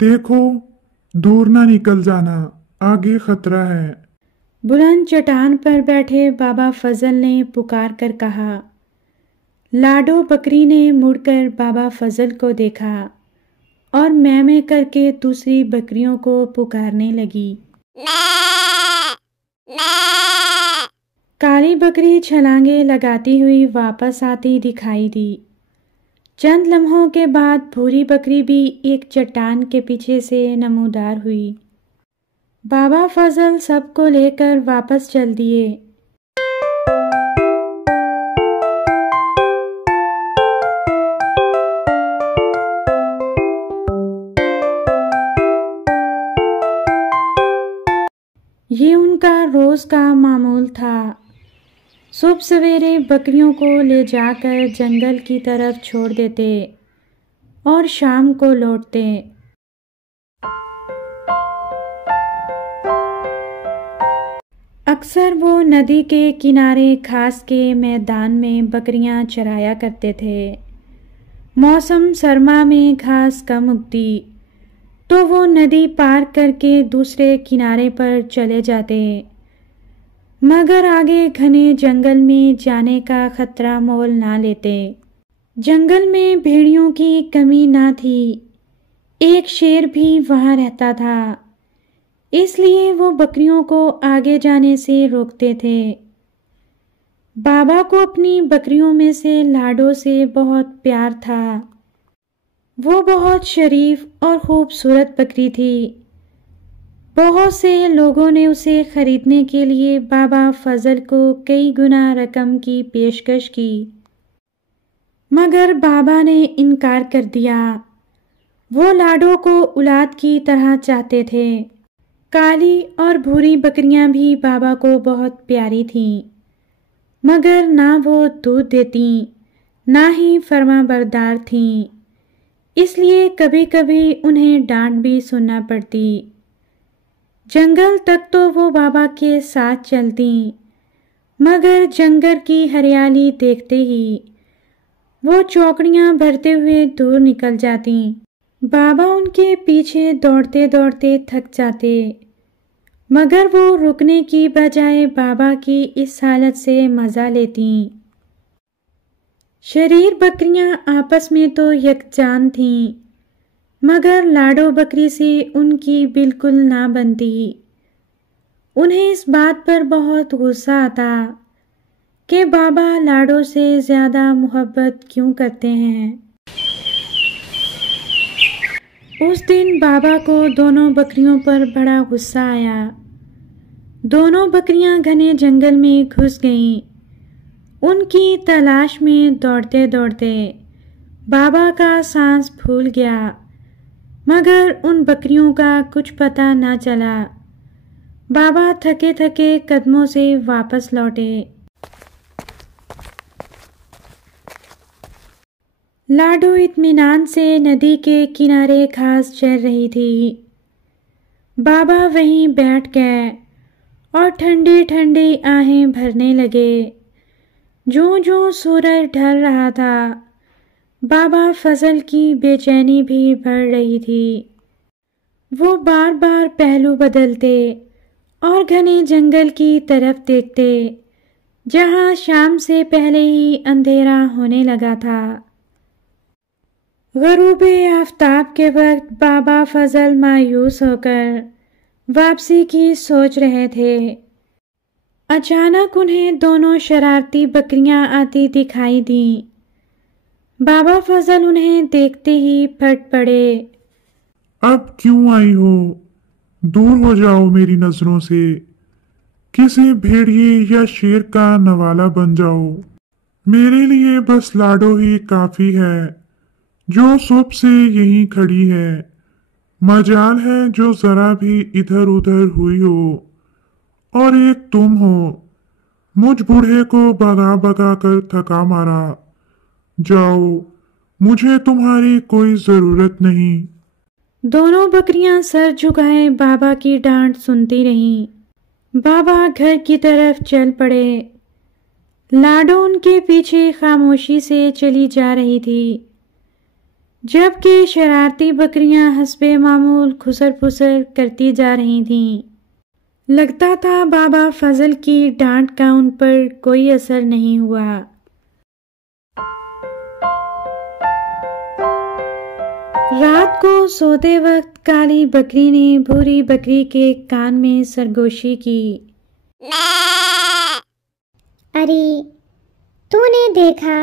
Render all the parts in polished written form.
देखो, दूर ना निकल जाना, आगे खतरा है। बुलंद चट्टान पर बैठे बाबा फजल ने पुकार कर कहा। लाडो बकरी ने मुड़कर बाबा फजल को देखा और मैं करके दूसरी बकरियों को पुकारने लगी। काली बकरी छलांगे लगाती हुई वापस आती दिखाई दी। चंद लम्हों के बाद भूरी बकरी भी एक चट्टान के पीछे से नमूदार हुई। बाबा फजल सबको लेकर वापस चल दिए। ये उनका रोज का मामूल था। सुबह सवेरे बकरियों को ले जाकर जंगल की तरफ छोड़ देते और शाम को लौटते। अक्सर वो नदी के किनारे घास के मैदान में बकरियां चराया करते थे। मौसम सरमा में घास कम उगती तो वो नदी पार करके दूसरे किनारे पर चले जाते, मगर आगे घने जंगल में जाने का खतरा मोल ना लेते। जंगल में भेड़ियों की कमी ना थी, एक शेर भी वहाँ रहता था, इसलिए वो बकरियों को आगे जाने से रोकते थे। बाबा को अपनी बकरियों में से लाडो से बहुत प्यार था। वो बहुत शरीफ और खूबसूरत बकरी थी। बहुत से लोगों ने उसे खरीदने के लिए बाबा फजल को कई गुना रकम की पेशकश की, मगर बाबा ने इनकार कर दिया। वो लाडो को औलाद की तरह चाहते थे। काली और भूरी बकरियां भी बाबा को बहुत प्यारी थीं, मगर ना वो दूध देती ना ही फर्माबरदार थीं, इसलिए कभी कभी उन्हें डांट भी सुनना पड़ती। जंगल तक तो वो बाबा के साथ चलती, मगर जंगल की हरियाली देखते ही वो चौकड़ियां भरते हुए दूर निकल जाती। बाबा उनके पीछे दौड़ते दौड़ते थक जाते, मगर वो रुकने की बजाय बाबा की इस हालत से मज़ा लेती। शरीर बकरियां आपस में तो यकजान थीं, मगर लाडो बकरी से उनकी बिल्कुल ना बनती। उन्हें इस बात पर बहुत गुस्सा आता कि बाबा लाडो से ज़्यादा मोहब्बत क्यों करते हैं। उस दिन बाबा को दोनों बकरियों पर बड़ा गुस्सा आया। दोनों बकरियां घने जंगल में घुस गईं। उनकी तलाश में दौड़ते दौड़ते बाबा का सांस फूल गया, मगर उन बकरियों का कुछ पता ना चला। बाबा थके थके कदमों से वापस लौटे। लाडो इत्मीनान से नदी के किनारे घास चर रही थी। बाबा वहीं बैठ गए और ठंडी ठंडी आहें भरने लगे। जो जो सूरज ढल रहा था, बाबा फजल की बेचैनी भी बढ़ रही थी। वो बार बार पहलू बदलते और घने जंगल की तरफ देखते, जहां शाम से पहले ही अंधेरा होने लगा था। ग़ुरूब आफ़ताब के वक्त बाबा फजल मायूस होकर वापसी की सोच रहे थे। अचानक उन्हें दोनों शरारती बकरियां आती दिखाई दीं। बाबा फजल उन्हें देखते ही फट पड़े। अब क्यों आई हो? दूर हो जाओ मेरी नजरों से। किसी भेड़िए या शेर का नवाला बन जाओ। मेरे लिए बस लाडो ही काफी है, जो सुबह से यहीं खड़ी है। मजाल है जो जरा भी इधर उधर हुई हो। और एक तुम हो, मुझ बूढ़े को भगा भगा कर थका मारा। जाओ, मुझे तुम्हारी कोई जरूरत नहीं। दोनों बकरियां सर झुकाए बाबा की डांट सुनती रहीं। बाबा घर की तरफ चल पड़े। लाडो उनके पीछे खामोशी से चली जा रही थी। جبکہ شرارتی بکریاں حسب معمول خسر پھسر کرتی جا رہی تھیں۔ لگتا تھا بابا فضل کی ڈانٹ کا ان پر کوئی اثر نہیں ہوا۔ رات کو سوتے وقت کالی بکری نے بھوری بکری کے کان میں سرگوشی کی۔ ارے تو نے دیکھا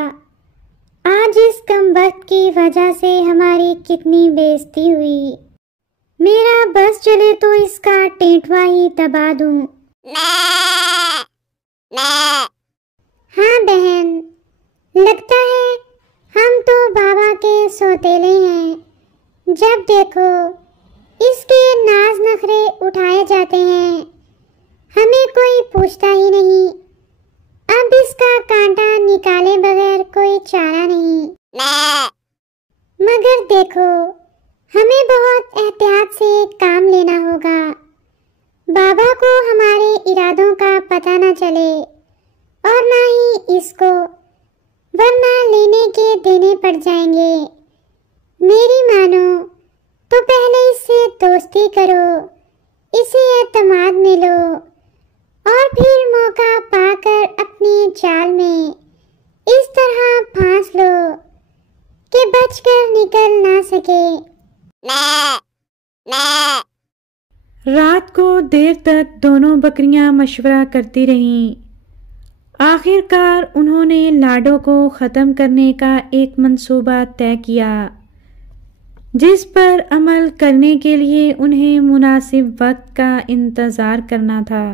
آج اس کم وقت کی وجہ سے ہماری کتنی بے عزتی ہوئی، میرا بس چلے تو اس کا ٹینٹوا ہی دبا دوں۔ ہاں بہن، لگتا ہے ہم تو بابا کے سوتیلے ہیں، جب دیکھو اس کے ناز نخرے اٹھائے جاتے ہیں، ہمیں کوئی پوچھتا ہی نہیں۔ اب اس کا کانٹا نکالے بغیر کوئی چارہ نہیں، مگر دیکھو ہمیں بہت احتیاط سے کام لینا ہوگا، بابا کو ہمارے ارادوں کا پتہ نہ چلے اور نہ ہی اس کو، ورنہ لینے کے دینے پڑ جائیں گے۔ میری مانو تو پہلے اس سے دوستی کرو، اسے اعتماد میں لو، اور پھر موقع پا کر اپنی چال میں اس طرح پھانس لو کہ بچ کر نکل نہ سکے۔ رات کو دیر تک دونوں بکریاں مشورہ کرتی رہیں۔ آخر کار انہوں نے لاڈو کو ختم کرنے کا ایک منصوبہ طے کیا، جس پر عمل کرنے کے لیے انہیں مناسب وقت کا انتظار کرنا تھا۔